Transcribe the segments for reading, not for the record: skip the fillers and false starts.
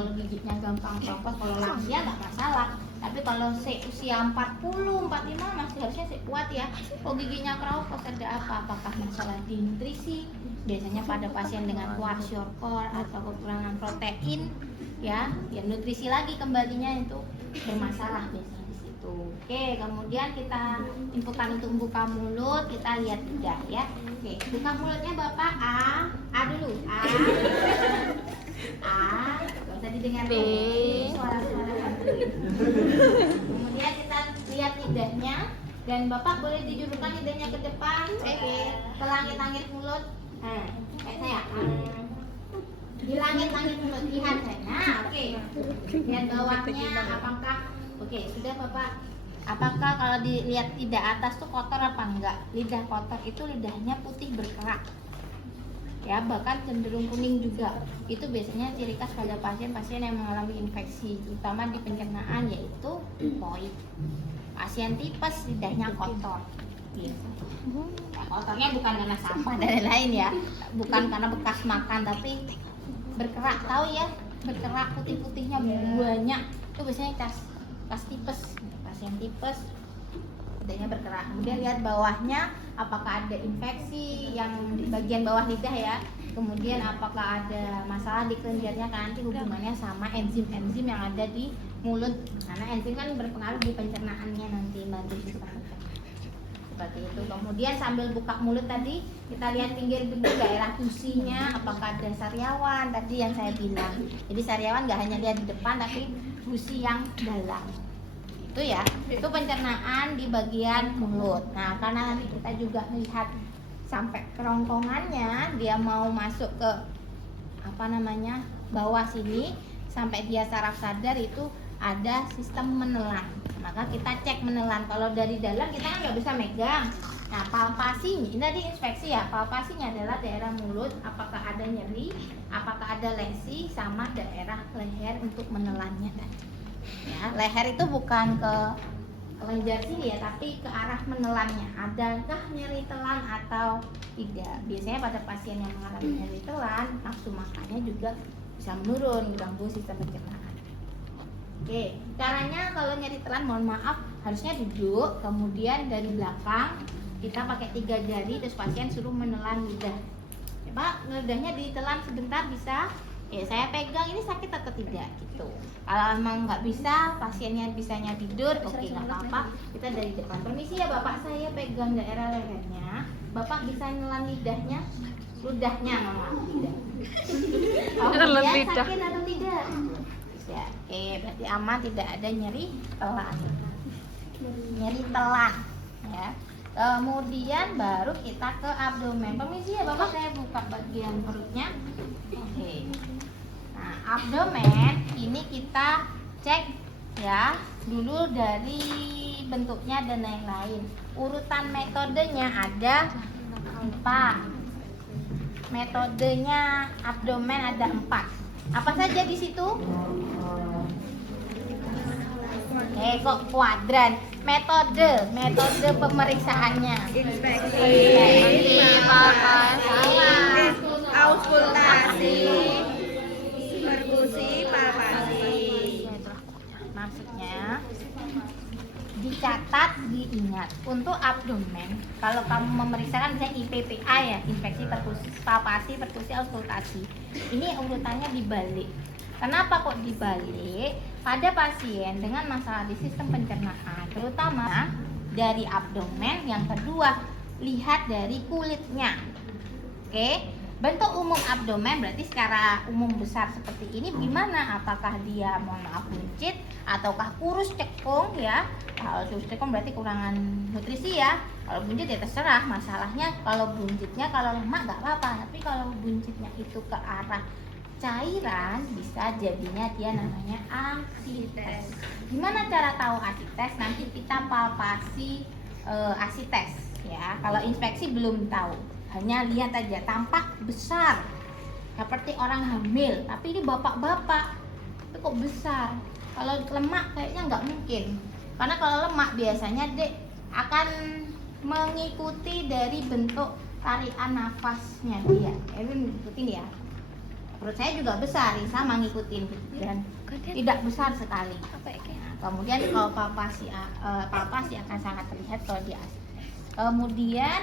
kalau gigitnya gampang copot, kalau lansia nggak masalah. Tapi kalau usia 40, 45 masih harusnya kuat ya. Kalau giginya keropos ada apa? Apakah masalah di nutrisi? Biasanya pada pasien dengan kwashiorkor atau kekurangan protein ya nutrisi lagi kembalinya itu bermasalah biasanya di situ. Oke, kemudian kita infokan untuk buka mulut, kita lihat lidah ya. Oke, buka mulutnya Bapak A dulu. A, gak usah didengar suara-suara santuy. Kemudian kita lihat lidahnya dan Bapak boleh dijulurkan lidahnya ke depan, ke langit-langit mulut. Kayak saya. Di langit-langit mulut lihat saya. Nah, oke. Lihat bawahnya apakah sudah Bapak. Apakah kalau dilihat lidah atas tuh kotor apa enggak? Lidah kotor itu lidahnya putih berkerak. Ya, bahkan cenderung kuning juga. Itu biasanya ciri khas pada pasien-pasien yang mengalami infeksi, terutama di pencernaan yaitu koid. Pasien tipes lidahnya kotor. Gitu. Ya, kotornya bukan karena sampah dan lain-lain ya, bukan karena bekas makan, tapi berkerak, tahu ya, berkerak putih-putihnya banyak. Itu biasanya khas tipes, pasien tipes lidahnya berkerak. Kemudian lihat bawahnya apakah ada infeksi yang di bagian bawah lidah ya. Kemudian apakah ada masalah di kelenjarnya, kan nanti hubungannya sama enzim-enzim yang ada di mulut, karena enzim kan berpengaruh di pencernaannya nanti bantu seperti itu. Kemudian sambil buka mulut tadi kita lihat pinggir bibir, daerah gusinya apakah ada sariawan tadi yang saya bilang. Jadi sariawan nggak hanya lihat di depan tapi gusi yang dalam. Itu ya, itu pencernaan di bagian mulut. Nah, karena nanti kita juga melihat sampai kerongkongannya, dia mau masuk ke bawah sini sampai dia saraf sadar, itu ada sistem menelan. Maka kita cek menelan. Kalau dari dalam kita kan nggak bisa megang. Nah, palpasinya ini tadi inspeksi ya. Palpasinya adalah daerah mulut, apakah ada nyeri, apakah ada lesi, sama daerah leher untuk menelannya tadi. Ya, leher itu bukan ke kelenjar sini ya, tapi ke arah menelannya. Adakah nyeri telan atau tidak? Biasanya pada pasien yang mengalami nyeri telan, nafsu makannya juga bisa menurun, mengganggu sistem pencernaan. Oke, caranya kalau nyeri telan, mohon maaf, harusnya duduk, kemudian dari belakang kita pakai 3 jari, terus pasien suruh menelan lidah. Ya, Pak, lidahnya ditelan sebentar bisa? Ya, saya pegang, ini sakit atau tidak gitu. Kalau emang nggak bisa, pasiennya bisanya tidur, oke, nggak apa-apa. Kita dari depan, permisi ya Bapak, saya pegang daerah lehernya. Bapak bisa nelan lidahnya, maaf, lidah. Kemudian sakit atau tidak? Bisa. Oke, berarti aman, tidak ada nyeri telan. Ya. Kemudian baru kita ke abdomen. Permisi ya Bapak, saya buka bagian perutnya. Oke. Nah, abdomen ini kita cek ya dulu dari bentuknya dan lain-lain. Urutan metodenya ada 4. Metodenya abdomen ada 4. Apa saja di situ? Kok kuadran? Metode pemeriksaannya. Inspeksi, auskultasi, perkusi, palpasi. Maksudnya dicatat, diingat. Untuk abdomen, kalau kamu memeriksakan misalnya IPPA ya, inspeksi, perkusi, palpasi, perkusi, auskultasi. Ini urutannya dibalik. Kenapa kok dibalik? Pada pasien dengan masalah di sistem pencernaan, terutama dari abdomen, yang kedua lihat dari kulitnya. Oke, bentuk umum abdomen berarti secara umum besar seperti ini gimana? Apakah dia mohon maaf buncit ataukah kurus cekung ya? Kalau kurus cekung berarti kurangan nutrisi ya. Kalau buncit ya terserah, masalahnya kalau buncitnya, kalau lemak nggak apa-apa, tapi kalau buncitnya itu ke arah cairan bisa jadinya dia namanya asites. Gimana cara tahu asites? Nanti kita palpasi asites ya. Kalau inspeksi belum tahu, hanya lihat aja tampak besar seperti orang hamil, tapi ini bapak-bapak itu kok besar. Kalau lemak kayaknya nggak mungkin, karena kalau lemak biasanya dek akan mengikuti dari bentuk tarian nafasnya dia. Ini ikutin ya. perut saya juga besar, sama ngikutin dan tidak besar sekali. Nah, kemudian kalau palpasi akan sangat terlihat kalau di aspek. Kemudian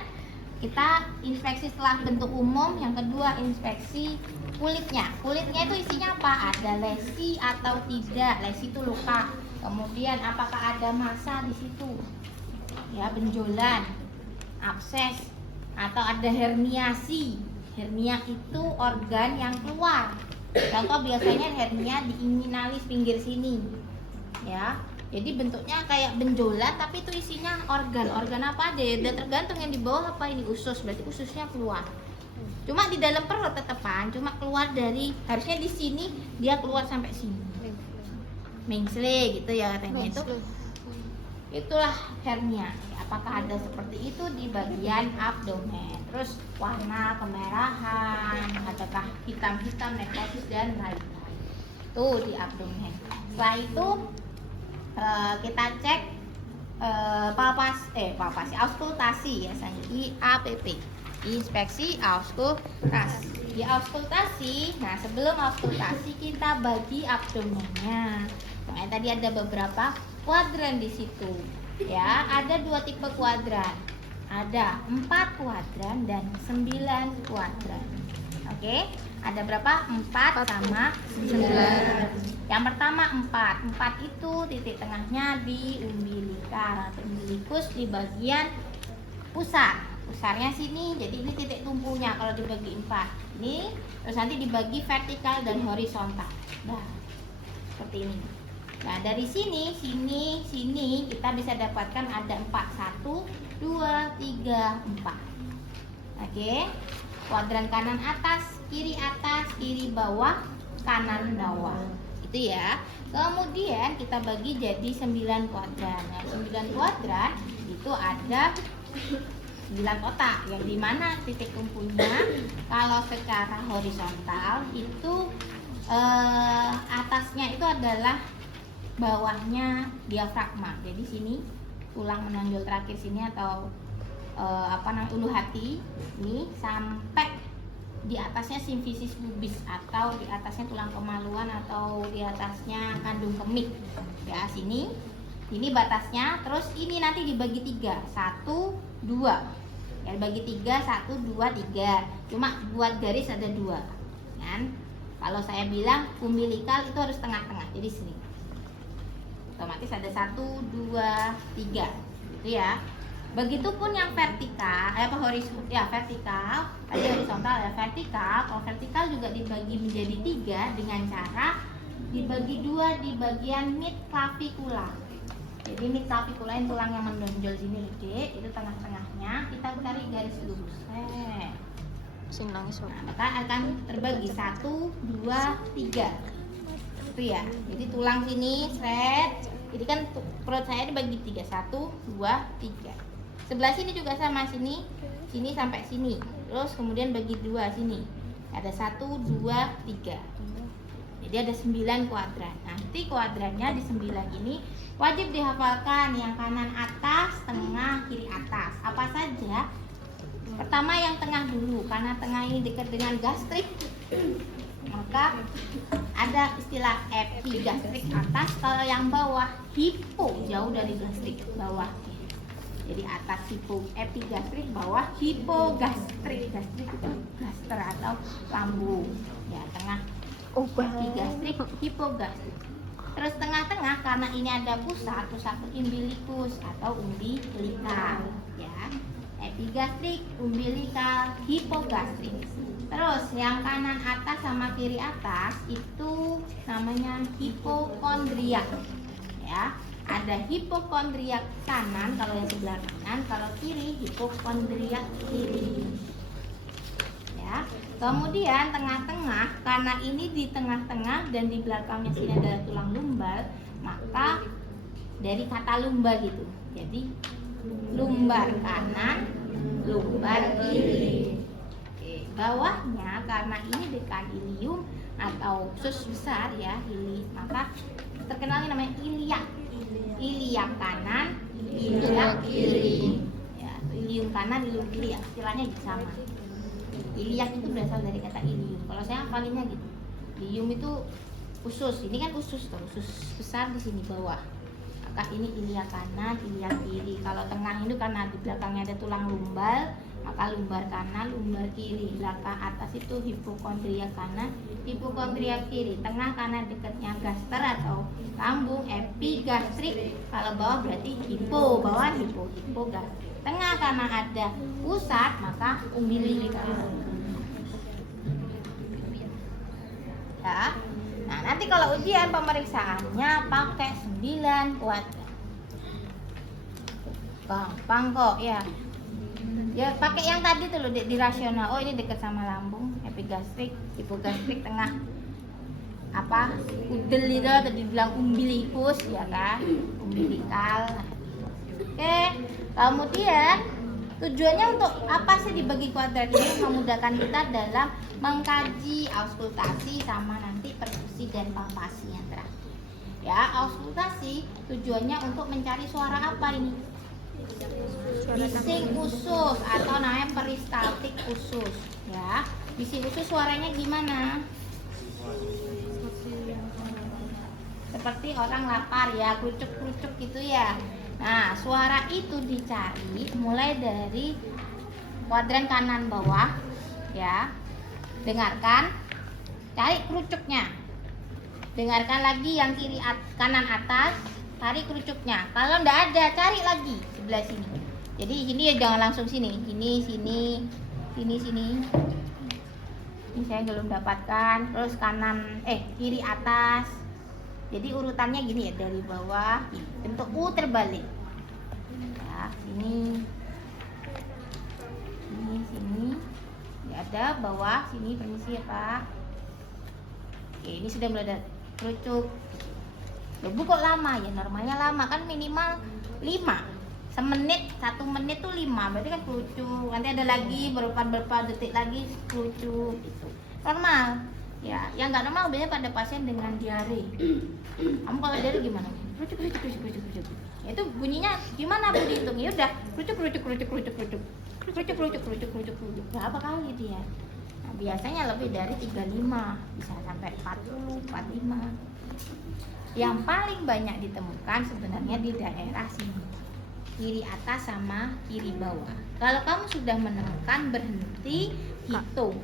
kita inspeksi setelah bentuk umum. Yang kedua inspeksi kulitnya. Kulitnya itu isinya apa? Ada lesi atau tidak? Lesi itu luka. Kemudian apakah ada massa di situ? Ya, benjolan, abses, atau ada herniasi. Hernia itu organ yang keluar. Contoh biasanya hernia di inguinalis pinggir sini. Ya. Jadi bentuknya kayak benjolan tapi itu isinya organ. Organ apa deh? Dan tergantung yang di bawah apa ini usus, berarti ususnya keluar. Cuma di dalam perut tetepan, cuma keluar dari harusnya di sini dia keluar sampai sini. Mengsle gitu ya katanya itu. Itulah hernia. Apakah ada seperti itu di bagian abdomen? Terus warna kemerahan, adakah hitam-hitam, nekrosis dan lain-lain. Tuh di abdomen. Setelah itu kita cek palpasi auskultasi ya, IAPP, inspeksi auskultasi. Di auskultasi, nah sebelum auskultasi kita bagi abdomennya. Nah, tadi ada beberapa kuadran di situ. Ya, ada 2 tipe kuadran. Ada 4 kuadran dan 9 kuadran. Oke, ada berapa? 4 sama 9. Yang pertama 4 itu titik tengahnya di umbilikal atau umbilikus di bagian pusar. Pusarnya sini, jadi ini titik tumpunya kalau dibagi 4. Ini, terus nanti dibagi vertikal dan horizontal. Nah, seperti ini. Nah, dari sini kita bisa dapatkan ada 4. 1, 2, 3, 4. Oke. Kuadran kanan atas, kiri bawah, kanan bawah. Itu ya. Kemudian kita bagi jadi 9 kuadran. Nah, 9 kuadran itu ada 9 kotak yang dimana titik tumpunya kalau secara horizontal itu atasnya itu adalah bawahnya diafragma. Jadi sini tulang menonjol terakhir sini atau ulu hati ini sampai di atasnya simfisis pubis atau di atasnya tulang kemaluan atau di atasnya kandung kemih. Ya, sini. Ini batasnya, terus ini nanti dibagi 3. 1, 2. Ya, dibagi 3, 1, 2, 3. Cuma buat garis ada 2. Kan? Kalau saya bilang umbilikal itu harus tengah-tengah. Jadi sini. Otomatis ada 1, 2, 3. Gitu ya. Begitupun yang vertikal, vertikal, tadi horizontal ya vertikal. Kalau vertikal juga dibagi menjadi 3 dengan cara dibagi 2 di bagian mid clavicula. Jadi mid clavicula yang tulang yang menonjol sini gede, itu tengah-tengahnya kita cari garis lurus. Nah, maka akan terbagi 1, 2, 3. Itu ya. Jadi tulang sini, jadi kan perut saya dibagi 3, 1, 2, 3. Sebelah sini juga sama, sini sampai sini. Terus kemudian bagi 2 sini. Ada 1, 2, 3. Jadi ada 9 kuadran. Nanti kuadrannya di 9 ini wajib dihafalkan. Yang kanan atas, tengah, kiri atas. Apa saja? Pertama yang tengah dulu, karena tengah ini dekat dengan gastrik. Maka ada istilah epigastrik atas. Kalau yang bawah hipo, jauh dari gastrik, bawah. Jadi atas epigastrik, bawah hipogastrik. Gastrik itu gaster atau lambung. Ya, tengah epigastrik, hipogastrik. Terus tengah-tengah karena ini ada pusat umbilikus atau umbilikal. Ya, epigastrik, umbilikal, hipogastrik. Terus yang kanan atas sama kiri atas itu namanya hipokondriak. Ya. Ada hipokondriak kanan kalau yang sebelah kanan, kalau kiri hipokondriak kiri. Ya. Kemudian tengah-tengah, karena ini di tengah-tengah dan di belakangnya sini ada tulang lumbar, maka dari kata lumbar gitu. Jadi lumbar kanan, lumbar kiri. Oke, bawahnya karena ini dekat ilium atau usus besar ya, maka terkenalnya namanya iliak. Iliak kanan, iliak kiri. Ya, ilium kanan, ilium kiri, istilahnya sama. Iliak itu berasal dari kata ilium. Kalau saya hafalinnya gitu. Ilium itu usus. Ini kan usus tuh, usus besar di sini bawah. Maka ini ilia kanan, ilia kiri. Kalau tengah itu karena di belakangnya ada tulang lumbal, maka lumbar kanan, lumbar kiri. Belakang atas itu hipokondria kanan, hipokondria kiri. Tengah kanan dekatnya gaster atau lambung, epigastrik. Kalau bawah berarti hipo, bawah hipogastrik. Tengah karena ada pusat, maka umbilical. Ya. Nah, nanti kalau ujian pemeriksaannya pakai 9 kuadran. Gampang kok ya. Ya pakai yang tadi tuh loh di rasional. Oh, ini dekat sama lambung, epigastrik, hipogastrik, tengah apa? Udel itu tadi bilang umbilikus ya kan? Umbilikal. Oke. Kemudian tujuannya untuk apa sih dibagi kuadran ini? Memudahkan kita dalam mengkaji auskultasi sama nanti perkusi dan palpasi yang terakhir. Ya, auskultasi tujuannya untuk mencari suara apa ini? Bising usus atau namanya peristaltik usus. Ya, bising usus suaranya gimana? Seperti orang lapar ya, kerucuk-kerucuk gitu ya. Nah, suara itu dicari mulai dari kuadran kanan bawah ya. Dengarkan, cari kerucuknya. Dengarkan lagi yang kiri kanan atas, cari kerucuknya. Kalau enggak ada, cari lagi sebelah sini. Jadi ini ya jangan langsung sini. Sini. Ini saya belum dapatkan. Terus kiri atas. Jadi urutannya gini ya, dari bawah bentuk U terbalik. Ya, sini. Ya, ada bawah sini, permisi ya Pak. Oke, ini sudah mulai ada kerucuk. Loh, kok lama ya? Normalnya lama kan minimal 5. 1 menit tuh 5. Berarti kan kerucuk. Nanti ada lagi beberapa detik lagi kerucuk gitu. Normal. Ya, yang nggak normal biasanya pada pasien dengan diare. Kamu kalau diare gimana? Kerucuk. Ya, itu bunyinya gimana Bu dihitung? Ya udah, kerucuk. Berapa kali dia? Nah, biasanya lebih dari 35, bisa sampai 40, 45. Yang paling banyak ditemukan sebenarnya di daerah sini, kiri atas sama kiri bawah. Kalau kamu sudah menemukan, berhenti, hitung.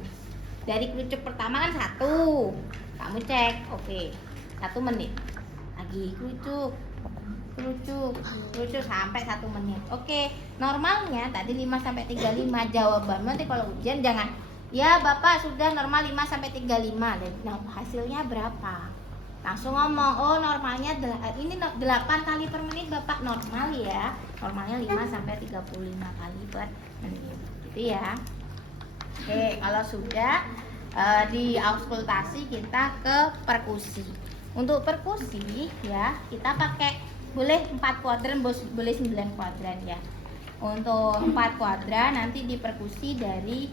Dari kerucuk pertama kan 1, kamu cek, oke, 1 menit. Lagi kerucuk sampai 1 menit. Oke, normalnya tadi 5 sampai 35. Jawabanmu nanti kalau ujian jangan, ya Bapak sudah normal 5 sampai 35. Nah, hasilnya berapa? Langsung ngomong, oh normalnya ini 8 kali per menit Bapak, normal ya. Normalnya 5 sampai 35 kali per menit. Gitu ya. Oke, kalau sudah di auskultasi kita ke perkusi. Untuk perkusi ya, kita pakai boleh 4 kuadran, boleh 9 kuadran ya. Untuk 4 kuadran nanti di perkusi dari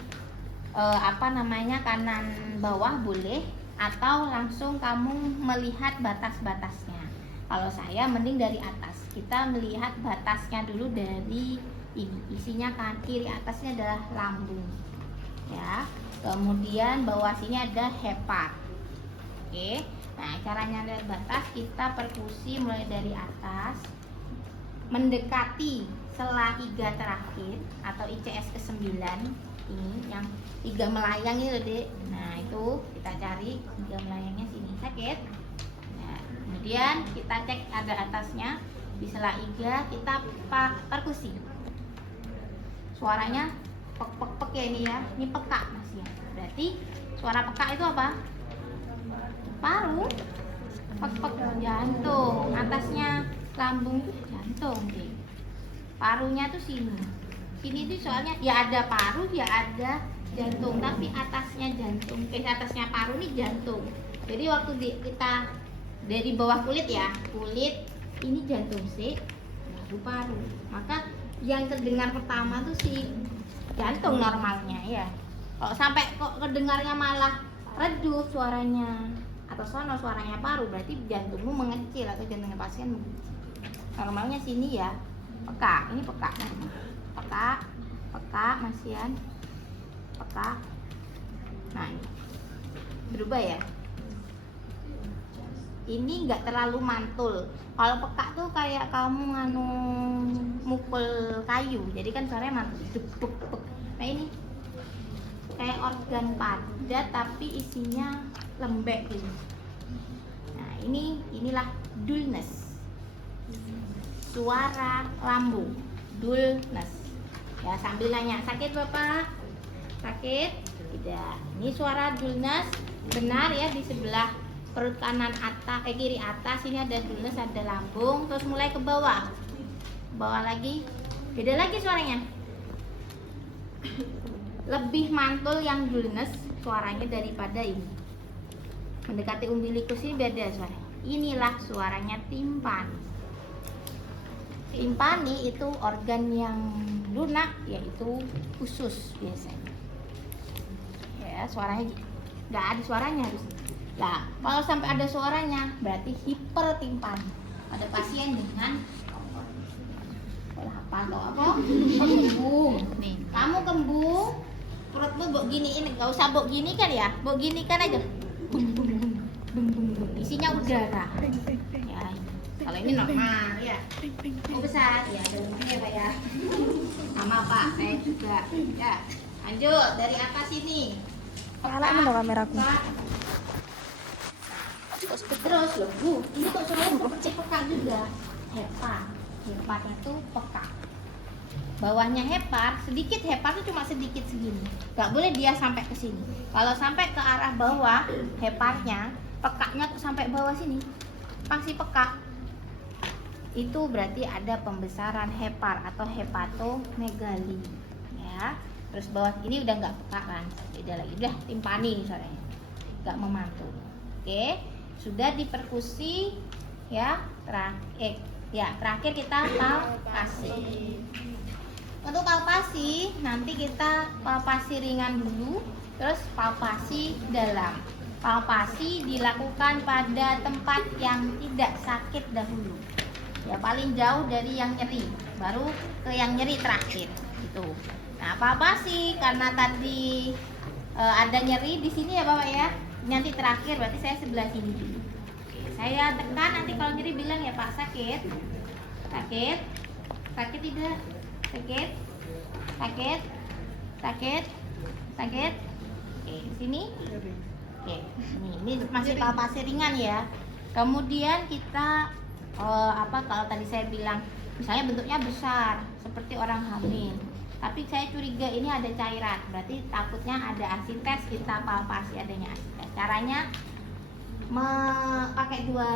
kanan bawah boleh, atau langsung kamu melihat batas-batasnya. Kalau saya mending dari atas. Kita melihat batasnya dulu dari ini. Isinya kan kiri atasnya adalah lambung. Ya. Kemudian bawah sini ada hepat. Oke. Nah, caranya lihat batas, kita perkusi mulai dari atas mendekati sela iga terakhir atau ICS ke-9. Ini yang 3 melayang ini loh Dek. Nah, itu kita cari 3 melayangnya sini. Sakit? Nah, kemudian kita cek ada atasnya di sela iga, kita perkusi. Suaranya pek ya ini ya. Ini peka masih ya. Berarti suara peka itu apa? Paru. Pek jantung. Atasnya lambung itu jantung Dek. Parunya tuh sini. Sini tuh soalnya ya ada paru, ya ada jantung, tapi atasnya jantung, atasnya paru nih jantung. Jadi waktu kita dari bawah kulit ya, kulit ini jantung sih, baru paru. Maka yang terdengar pertama tuh si jantung normalnya ya. Kalau sampai kok kedengarnya malah redup suaranya atau sono suaranya paru, berarti jantungmu mengecil atau jantungnya pasien mengecil. Normalnya sini ya, peka, ini peka. Peka masian, peka. Nah ini berubah ya, ini nggak terlalu mantul. Kalau peka tuh kayak kamu mukul kayu, jadi kan suaranya mantul. Nah ini kayak organ padat tapi isinya lembek gitu. Nah inilah dullness, suara lambung, dullness. Ya sambil nanya, sakit bapak? Sakit? Tidak. Ini suara dullness, benar ya, di sebelah perut kanan atas, kiri atas ini ada dullness, ada lambung. Terus mulai ke bawah, bawah lagi, beda lagi suaranya. Lebih mantul yang dullness suaranya daripada ini. Mendekati umbilikus ini beda suaranya. Inilah suaranya timpani. Timpani itu organ yang lunak, yaitu usus biasanya. Ya, suaranya nggak ada suaranya harus. Nah, kalau sampai ada suaranya berarti hipertimpani. Ada pasien dengan apa atau apa? Kembung. Nih, kamu kembung, perutmu bok giniin, nggak usah bok gini kan ya? Bok gini kan aja. Isinya udara. Ya, kalau ini normal ya. Oh besar ya, ada lebihnya Pak ya. Sama Pak, saya juga. Ya, lanjut dari atas ini. Nyalain dong kameraku. Terus loh, Bu, ini kok suaranya seperti peka juga. Hepar, hepar itu peka. Bawahnya hepar, sedikit hepar itu cuma sedikit segini. Gak boleh dia sampai ke sini. Kalau sampai ke arah bawah heparnya, pekaknya tuh sampai bawah sini, pasti peka. Itu berarti ada pembesaran hepar atau hepatomegali. Ya. Terus bawah ini udah nggak peka kan, beda lagi, udah timpani suaranya, nggak memantul. Oke, sudah diperkusi ya. Terakhir kita palpasi. Untuk palpasi nanti kita palpasi ringan dulu, terus palpasi dalam. Palpasi dilakukan pada tempat yang tidak sakit dahulu, ya paling jauh dari yang nyeri, baru ke yang nyeri terakhir gitu. Nah, palpasi karena tadi ada nyeri di sini ya Bapak ya. Nanti terakhir berarti saya sebelah sini dulu. Oke, saya tekan, nanti kalau nyeri bilang ya Pak sakit. Sakit? Sakit tidak? Sakit? Sakit? Sakit? Sakit? Oke, sini. Oke, ini masih palpasi ringan ya. Kemudian kita kalau tadi saya bilang misalnya bentuknya besar seperti orang hamil, tapi saya curiga ini ada cairan, berarti takutnya ada asites, kita palpasi adanya asites. Caranya pakai dua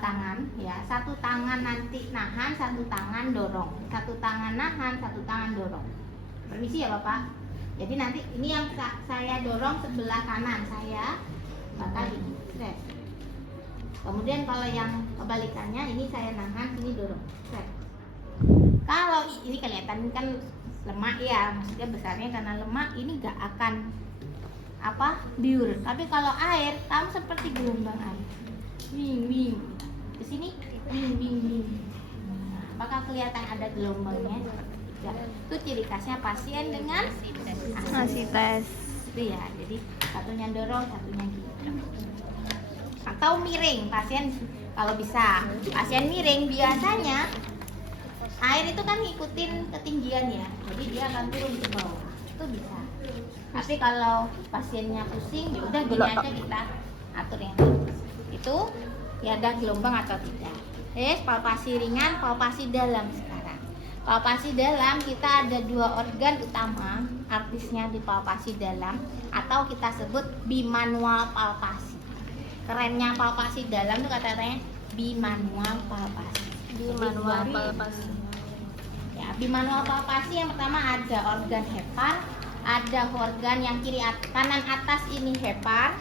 tangan ya, satu tangan nanti nahan, satu tangan dorong, satu tangan nahan, satu tangan dorong. Permisi ya Bapak. Jadi nanti ini yang saya dorong sebelah kanan saya bakal ini stres. Kemudian kalau yang kebalikannya ini saya nahan, sini dorong stres. Kalau ini kelihatan kan lemak ya, maksudnya besarnya karena lemak, ini gak akan biur. Tapi kalau air, kamu seperti gelombang air, wing wing ke sini, wing wing wing. Nah, apakah kelihatan ada gelombangnya? Ya, itu ciri khasnya pasien dengan asites. Itu ya, jadi satunya dorong, satunya gitu. Atau miring, pasien kalau bisa. Pasien miring biasanya air itu kan ngikutin ketinggian ya, jadi dia akan turun ke bawah, itu bisa. Tapi kalau pasiennya pusing, ya udah gini aja kita atur yang itu, ya ada gelombang atau tidak. Palpasi ringan, palpasi dalam sekarang. Palpasi dalam kita ada dua organ utama, artisnya di palpasi dalam, atau kita sebut bimanual palpasi. Kerennya palpasi dalam itu katanya bimanual palpasi. Bimanual palpasi. Ya, bimanual palpasi yang pertama ada organ hepar, ada organ yang kanan atas ini hepar,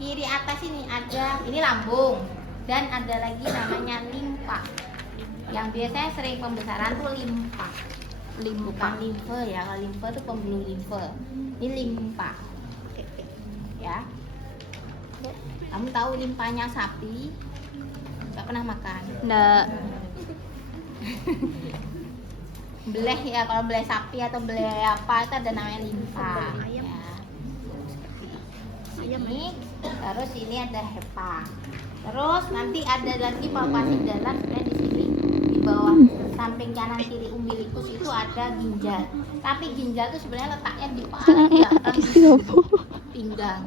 kiri atas ini ada ini lambung, dan ada lagi namanya limpa. Yang biasanya sering pembesaran tuh limpa. Bukan limfe ya, kalau limfe itu pembuluh limfe. Ini limpa. Ya. Kamu tahu limpanya sapi? Gak pernah makan? Nggak. Beleh ya, kalau beleh sapi atau beleh apa itu ada namanya limpa. Ya. Seperti ini. Terus ini ada hepa. Terus nanti ada lagi palpasi dalam sebenarnya di sini di bawah samping kanan kiri umbilikus itu ada ginjal. Tapi ginjal itu sebenarnya letaknya di paling belakang pinggang.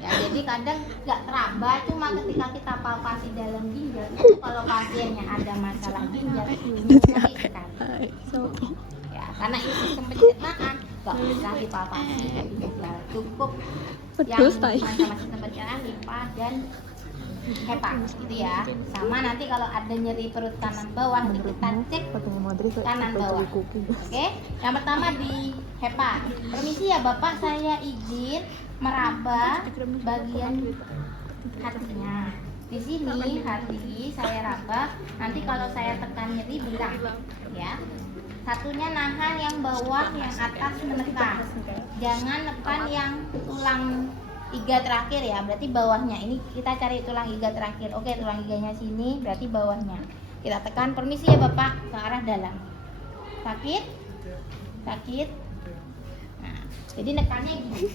Ya, jadi kadang nggak teraba, cuma ketika kita palpasi dalam ginjal itu kalau pasiennya ada masalah ginjal nyeri sekali. Ya, karena ini sistem pencernaan nggak usah dipalpasi ginjal, cukup yang sama sistem pencernaan limpa dan hepa gitu ya. Sama nanti kalau ada nyeri perut kanan bawah nanti kita cek kanan bawah. Oke, yang pertama di hepa. Permisi ya Bapak, saya izin meraba bagian hatinya. Di sini hati saya raba. Nanti kalau saya tekan nyeri bilang ya. Satunya nahan yang bawah, yang atas menekan. Jangan nekan yang tulang iga terakhir ya, berarti bawahnya. Ini kita cari tulang iga terakhir. Oke, tulang iganya sini, berarti bawahnya. Kita tekan. Permisi ya Bapak, ke arah dalam. Sakit? Sakit? Nah, jadi nekannya gini.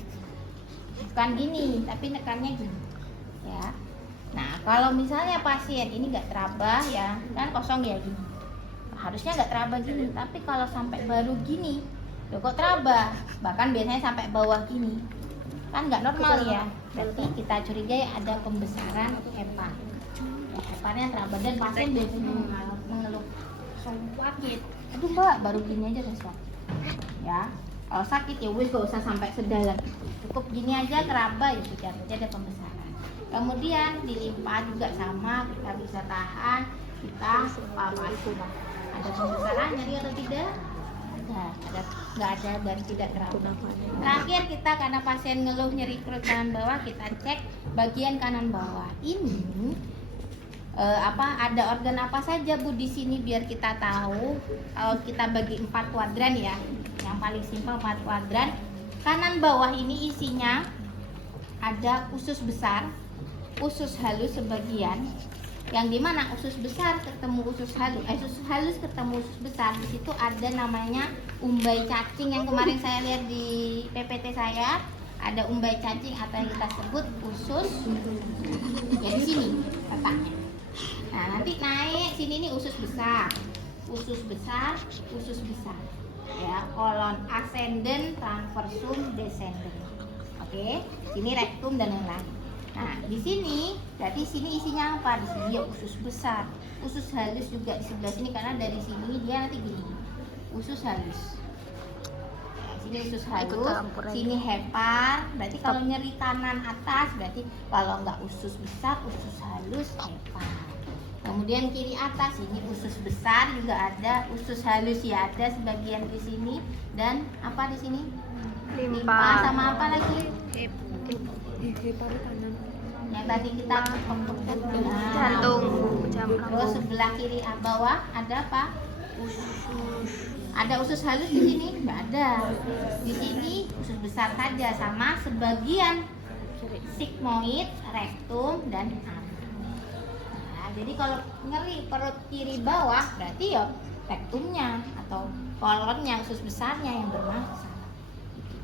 Bukan gini, tapi nekannya gini. Ya. Nah, kalau misalnya pasien ini nggak teraba ya, kan kosong ya gini. Harusnya nggak teraba gini, tapi kalau sampai baru gini, loh kok teraba? Bahkan biasanya sampai bawah gini. Kan nggak normal ya, berarti kita curiga ya ada pembesaran hepa. Ya, hepanya teraba dan pasien biasanya mengeluh sakit. Aduh Mbak, baru gini aja sesuatu. Ya, kalau sakit ya wis gak usah sampai sedalam. Cukup gini aja teraba ya sudah, berarti ada pembesaran. Kemudian di limpa juga sama, kita bisa tahan, kita palpasi. Ada pembesaran nyeri atau tidak? Ada, nggak ada dan tidak teraba. Terakhir kita karena pasien ngeluh nyeri perut kanan bawah, kita cek bagian kanan bawah. Ini ada organ apa saja Bu di sini biar kita tahu. Kalau kita bagi 4 kuadran ya, yang paling simpel 4 kuadran. Kanan bawah ini isinya ada usus besar, usus halus sebagian. Yang dimana usus besar ketemu usus halus ketemu usus besar, di situ ada namanya umbai cacing yang kemarin saya lihat di PPT saya, ada umbai cacing atau yang kita sebut usus. Ya di sini letaknya. Nah nanti naik sini nih usus besar, ya kolon ascendent, transversum, descendent. Oke, sini rektum dan yang lain. Nah, di sini berarti sini isinya apa? Di sini ya usus besar. Usus halus juga di sebelah sini karena dari sini dia nanti gini. Usus halus. Nah, sini usus halus, sini hepar. Berarti kalau nyeri kanan atas berarti kalau nggak usus besar, usus halus, hepar. Kemudian kiri atas ini usus besar juga ada, usus halus ya ada sebagian di sini dan apa di sini? Limpa sama apa lagi? Yang tadi kita jantung. Terus sebelah kiri bawah ada apa? Ada usus halus di sini? Nggak ada. Di sini usus besar saja sama sebagian sigmoid, rektum dan anus. Nah, jadi kalau nyeri perut kiri bawah berarti ya rektumnya atau kolonnya usus besarnya yang bermasalah.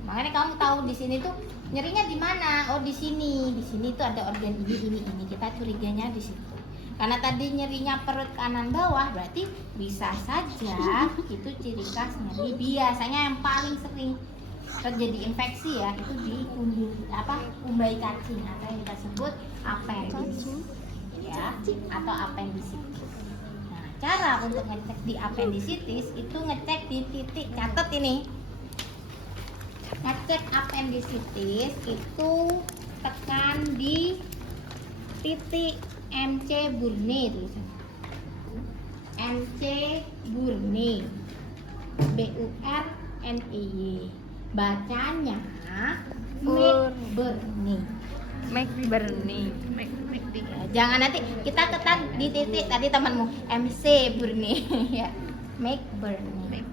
Makanya kamu tahu di sini tuh nyerinya di mana? Oh di sini. Di sini tuh ada organ ini. Kita curiganya di situ. Karena tadi nyerinya perut kanan bawah, berarti bisa saja itu ciri khas nyeri. Biasanya yang paling sering terjadi infeksi ya itu di umbai cacing atau yang kita sebut appendix, ya atau appendicitis. Nah cara untuk ngecek di appendicitis itu ngecek di titik, catat ini. Ngecek appendicitis itu tekan di titik MC Burne tulisan. MC Burne, BURNEY. Bacanya McBurney. Jangan nanti kita ketat di titik tadi temanmu MC Burne ya. McBurney.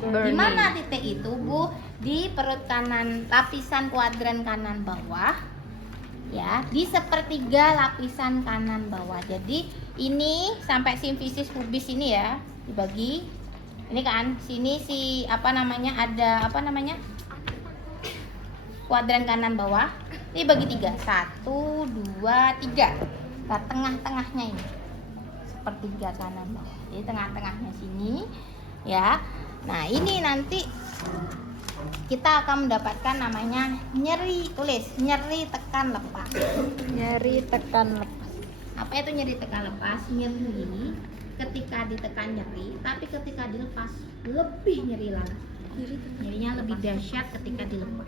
Di mana titik itu Bu? Di perut kanan, lapisan kuadran kanan bawah. Ya, di sepertiga lapisan kanan bawah. Jadi ini sampai simfisis pubis ini ya dibagi. Ini kan sini ada kuadran kanan bawah. Ini bagi 3. 1, 2, 3. ke tengah-tengahnya ini, sepertiga kanan bawah. Jadi tengah-tengahnya sini, ya. Nah ini nanti kita akan mendapatkan namanya nyeri. Tulis nyeri tekan lepas. Nyeri tekan lepas. Apa itu nyeri tekan lepas? Nyeri ketika ditekan nyeri, tapi ketika dilepas lebih nyeri lagi. Nyerinya lebih dahsyat ketika dilepas.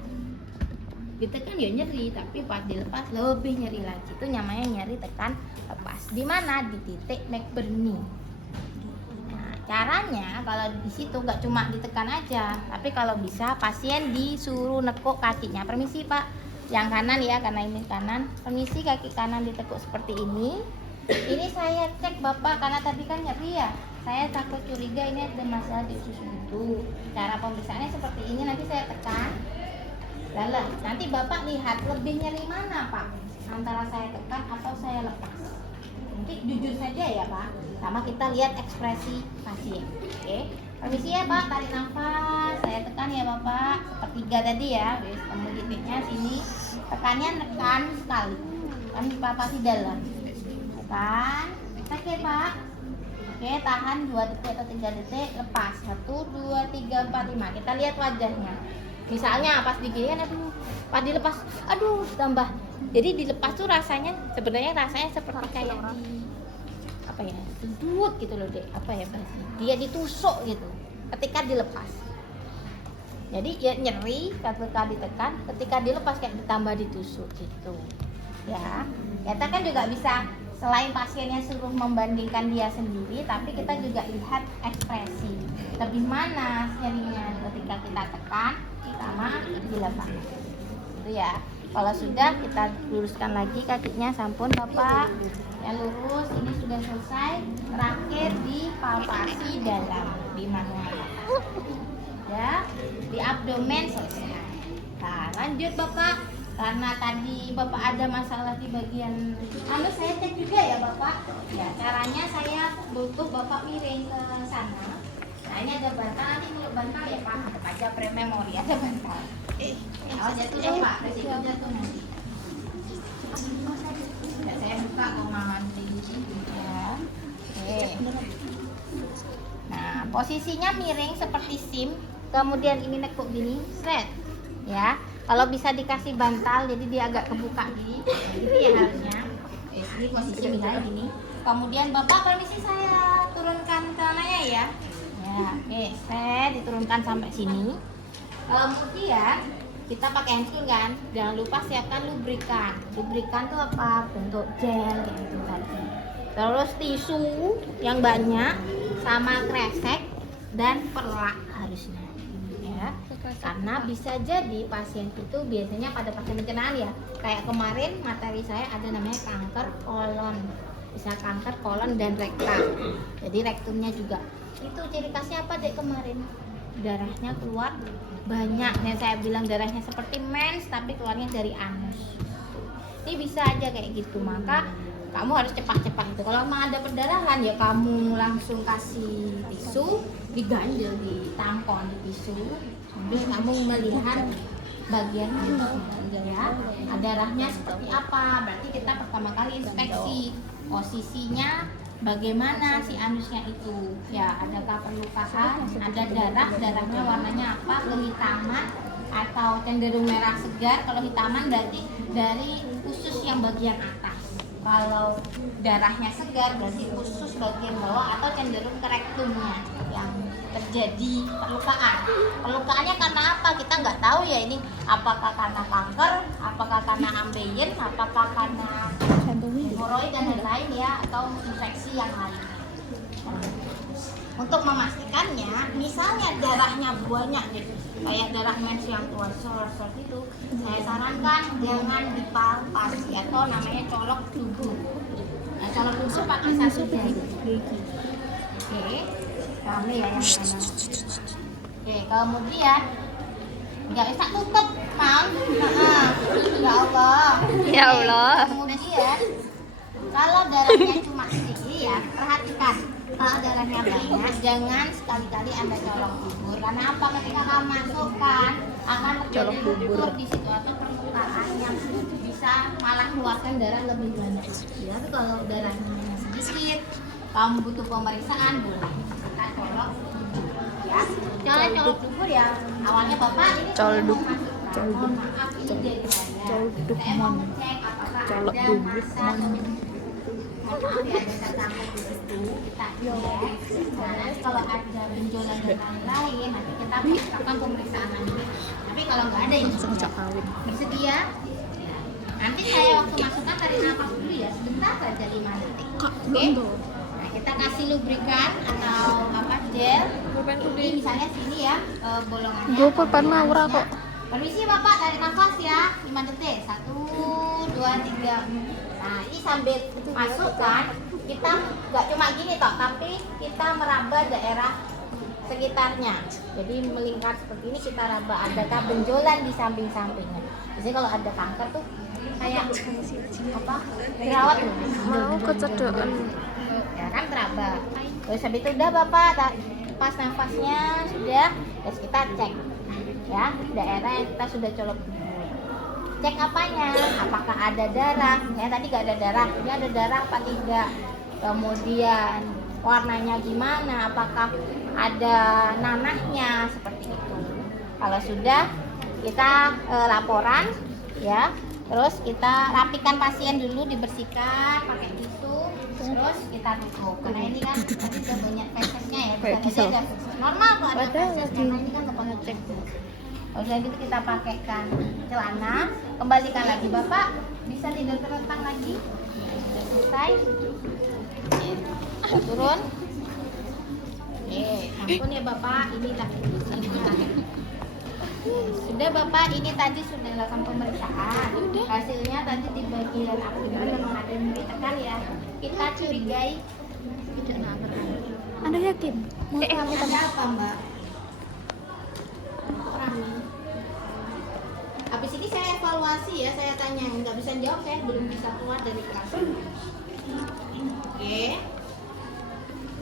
Ditekan ya nyeri, tapi pas dilepas lebih nyeri lagi. Itu namanya nyeri tekan lepas. Di mana? Di titik McBurney. Nah, caranya kalau di situ nggak cuma ditekan aja, tapi kalau bisa pasien disuruh nekuk kakinya. Permisi Pak, yang kanan ya, karena ini kanan. Permisi, kaki kanan ditekuk seperti ini. Ini saya cek Bapak karena tadi kan nyeri ya. Saya takut curiga ini ada masalah di usus buntu. Cara pemeriksaannya seperti ini, nanti saya tekan. Lalu nanti Bapak lihat lebih nyeri mana Pak? Antara saya tekan atau saya lepas. Nanti jujur saja ya Pak. Sama kita lihat ekspresi pasien. Oke. Permisi ya Pak, tarik nafas. Saya tekan ya Bapak. Sepertiga tadi ya. Wis, ketemu titiknya sini. Tekannya tekan sekali. Kan Bapak di dalam. Tekan. Oke Pak. Oke, tahan 2 detik atau 3 detik. Lepas. 1, 2, 3, 4, 5. Kita lihat wajahnya. Misalnya pas digini kan, aduh, pas dilepas, aduh, tambah. Jadi dilepas tuh rasanya, sebenarnya rasanya seperti kayak di apa ya, duduk gitu loh dek, apa ya bahasanya, dia ditusuk gitu ketika dilepas. Jadi ya nyeri ketika ditekan, ketika dilepas kayak ditambah ditusuk gitu ya. Kita kan juga bisa selain pasiennya suruh membandingkan dia sendiri, tapi kita juga lihat ekspresi lebih mana nyerinya ketika kita tekan sama dilepas itu ya. Kalau sudah, kita luruskan lagi kakinya, sampun Bapak ya, lurus. Ini sudah selesai. Terakhir di palpasi dalam, di manual ya, di abdomen selesai. Nah lanjut Bapak, karena tadi Bapak ada masalah di bagian saya cek juga ya Bapak ya. Caranya saya butuh Bapak miring ke sana. Nah ini ada bantal, nanti mulut bantal ya Pak, ada aja pre-memori, ada bantal. Jatuh dong Pak, resiko jatuh nanti. Ya, saya buka kok nanti ya. Oke. Nah posisinya miring seperti SIM, kemudian ini nekuk gini, set ya. Kalau bisa dikasih bantal, jadi dia agak kebuka gini, gitu ya harusnya. Ini posisi misalnya gini. Kemudian Bapak permisi saya turunkan celananya ya. Ya, oke, saya diturunkan sampai sini. Kemudian kita pakai handscoon kan, jangan lupa siapkan lubrikan. Lubrikan tuh apa? Bentuk gel kayak gitu tadi. Terus tisu yang banyak, sama kresek dan perlak harusnya. Ya, karena bisa jadi pasien itu biasanya pada pasien pencernaan ya. Kayak kemarin materi saya ada namanya kanker kolon. Bisa kanker kolon dan rektum. Jadi rektumnya juga. Itu ciri khasnya apa dek kemarin? Darahnya keluar banyak. Yang saya bilang darahnya seperti mens tapi keluarnya dari anus. Ini bisa aja kayak gitu. Maka kamu harus cepat-cepat itu. Kalau memang ada perdarahan ya kamu langsung kasih tisu, diganjel di tampon di tisu sambil kamu melihat bagian anusnya ya. Darahnya seperti apa? Berarti kita pertama kali inspeksi posisinya, bagaimana si anusnya itu ya, adakah perlukaan, ada darahnya warnanya apa, kehitaman atau cenderung merah segar. Kalau hitaman berarti dari usus yang bagian atas, kalau darahnya segar berarti usus bagian bawah atau cenderung ke rektumnya yang terjadi perlukaan. Perlukaannya karena apa kita nggak tahu ya, ini apakah karena kanker, apakah karena ambeien, apakah karena hemoroid dan lain-lain ya, atau infeksi yang lain. Untuk memastikannya, misalnya darahnya banyak gitu, kayak darah mens yang keluar sor-sor itu, saya sarankan jangan dipalpasi atau namanya colok tubuh. Nah, colok tubuh pakai satu jari. Oke, kami ya yang kanan. Oke, kemudian nggak bisa tutup, Mang. Ya Allah. Ya Allah. Kemudian kalau darahnya cuma sedikit ya, perhatikan. Kalau darahnya banyak, jangan sekali-kali Anda colok bubur. Karena apa? Ketika kamu masukkan, akan terjadi bubur di situ atau permukaan yang bisa bisa malah keluarkan darah lebih banyak. Ya, tapi kalau darahnya sedikit, kamu butuh pemeriksaan boleh. Kita colok, ya. Jangan colok dubur ya. Awalnya bapak ini Colok mau masuk. Mohon maaf ini dari saya. Saya mau ngecek apakah Colok ada dubur, massa maaf ya, ada campur di situ kita cek. Nah, nanti kalau ada benjolan dan lain-lain nanti kita lakukan pemeriksaan lanjut. Tapi kalau nggak ada ini bersedia. Ya. Nanti saya waktu masukkan tarik nafas dulu ya, sebentar saja 5 detik. Oke. Nah, kita kasih lubrikan atau apa gel. Ini misalnya sini ya bolongannya. Gue pulpen Maura kok. Permisi Bapak, tarik nafas ya 5 detik. 1, 2, 3. Nah, ini sambil masukkan kita nggak cuma gini toh, tapi kita meraba daerah sekitarnya. Jadi melingkar seperti ini kita raba, adakah benjolan di samping-sampingnya. Biasanya kalau ada kanker tuh kayak apa? Jerawat loh. Mau kecedoan. Ya kan teraba. Terus habis itu udah Bapak pas nafasnya sudah, terus kita cek ya daerah yang kita sudah colok. Cek apanya? Apakah ada darah? Ya tadi nggak ada darah. Ini ada darah apa tidak? Kemudian warnanya gimana? Apakah ada nanahnya seperti itu? Kalau sudah kita laporan ya. Terus kita rapikan pasien dulu, dibersihkan pakai tisu. Terus kita tutup. Karena ini kan tadi udah banyak fesesnya ya. Bisa aja ada feses normal kalau ada feses karena ini kan kepengen cek. Udah gitu kita pakaikan celana, kembalikan lagi Bapak, bisa tidur terlentang lagi. Sudah selesai. Turun. Ampun ya Bapak, inilah sudah Bapak, ini tadi sudah dilakukan pemeriksaan. Hasilnya tadi di bagian abdomen memang ada nyeri tekan ya. Kita curigai tidak nabrak. Anda yakin? Ada apa Mbak? Habis ini saya evaluasi ya, saya tanya, nggak bisa jawab saya belum bisa keluar dari kelas.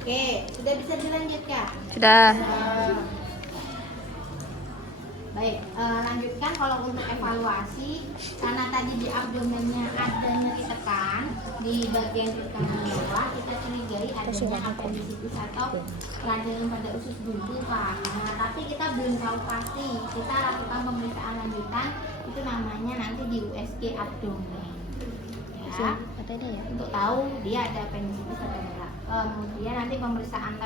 Oke, sudah bisa dilanjutkan. Sudah. Baik, lanjutkan kalau untuk evaluasi, karena tadi di abdomennya ada nyeri tekan di bagian tekan bawah, kita curigai adanya appendicitis atau peradangan pada usus buntu Pak. Nah, tapi kita belum tahu pasti. Kita lakukan pemeriksaan lanjutan, itu namanya nanti di USG abdomen. Ya, untuk tahu dia ada appendicitis atau enggak. Kemudian nanti pemeriksaan